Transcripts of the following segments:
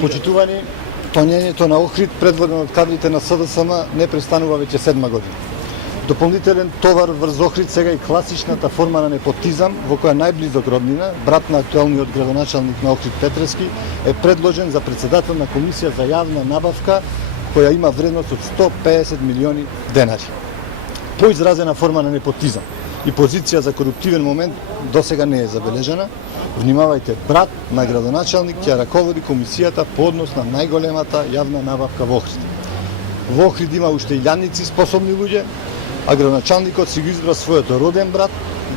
Почитувани, тонењето на Охрид, предводено од кадрите на СДСМ, не престанува веќе 7 година. Дополнителен товар врз Охрид сега и класичната форма на непотизам, во која најблизок роднина, брат на актуелниот градоначалник на Охрид Петрески, е предложен за председател на комисија за јавна набавка, која има вредност од 150 милиони денари. Поизразена форма на непотизам и позиција за коруптивен момент досега не е забележана. Внимавајте, брат на градоначалник ќе раководи комисијата по однос на најголемата јавна набавка во Охрид. Во Охрид има уште илјадници способни луѓе, а градоначалникот си го избра својот роден брат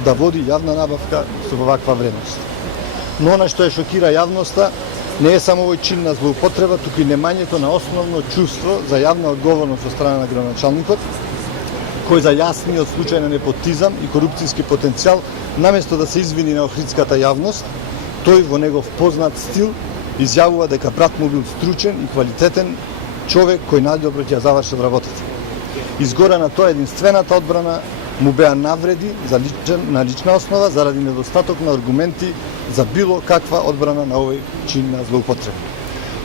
да води јавна набавка со ваква вредност. Но она што ја шокира јавноста не е само овој чин на злоупотреба, туку и немањето на основно чувство за јавна одговорност од страна на градоначалникот, кој за јасниот случај на непотизам и корупцијски потенцијал, наместо да се извини на охридската јавност, тој во негов познат стил изјавува дека брат му бил стручен и квалитетен човек кој најдобро ќе ја завршил работата. Изгора на тоа единствената одбрана му беа навреди на лична основа заради недостаток на аргументи за било каква одбрана на овој чин на злоупотреба.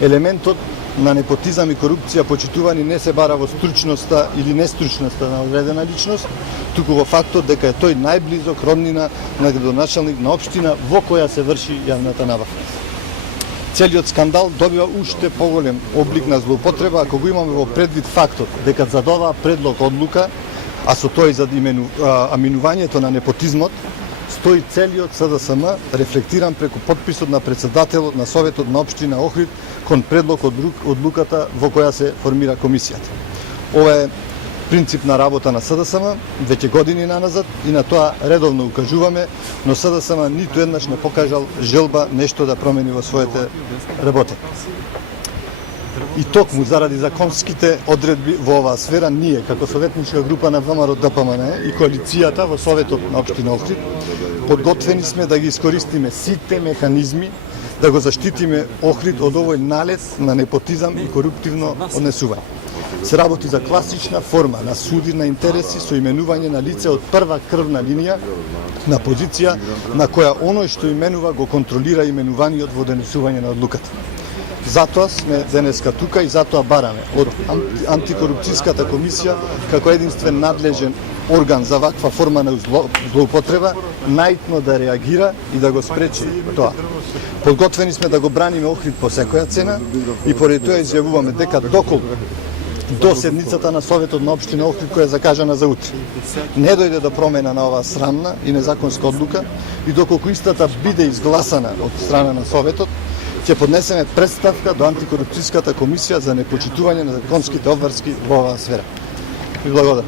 Елементот на непотизам и корупција, почитувани, не се бара во стручноста или нестручноста на одредена личност, туку во фактот дека е тој најблизок роднина на градоначалник на општина во која се врши јавната набавка. Целиот скандал добива уште поголем облик на злоупотреба ако го имаме во предвид фактот дека зад оваа предлог одлука, а со тој за аминувањето на непотизмот, стои целиот СДСМ рефлектиран преку подписот на председателот на Советот на општина Охрид кон предлог од одлуката во која се формира комисијата. Ова е принцип на работа на СДСМ веќе години наназад и на тоа редовно укажуваме, но СДСМ ниту еднаш не покажал желба нешто да промени во своите работи. И токму заради законските одредби во оваа сфера, ние, како советничка група на ВМРО-ДПМН и коалицијата во Советот на општина Охрид, подготвени сме да ги искористиме сите механизми да го заштитиме Охрид од овој налет на непотизам и коруптивно однесување. Се работи за класична форма на суди на интереси со именување на лице од прва крвна линија на позиција на која оној што именува го контролира именуваниот во донесување на одлуката. Затоа сме денеска тука и затоа бараме од антикорупцијската комисија како единствен надлежен орган за ваква форма на злоупотреба најитно да реагира и да го спречи тоа. Подготвени сме да го браниме Охрид по секоја цена и поради тоа изјавуваме дека доколку до седницата на Советот на општина Охрид која е закажана за утре не дојде до промена на оваа срамна и незаконска одлука и доколку истата биде изгласана од страна на Советот, ќе поднесеме представка до антикорупцијската комисија за непочитување на законските обврски во оваа сфера. Ви благодарам.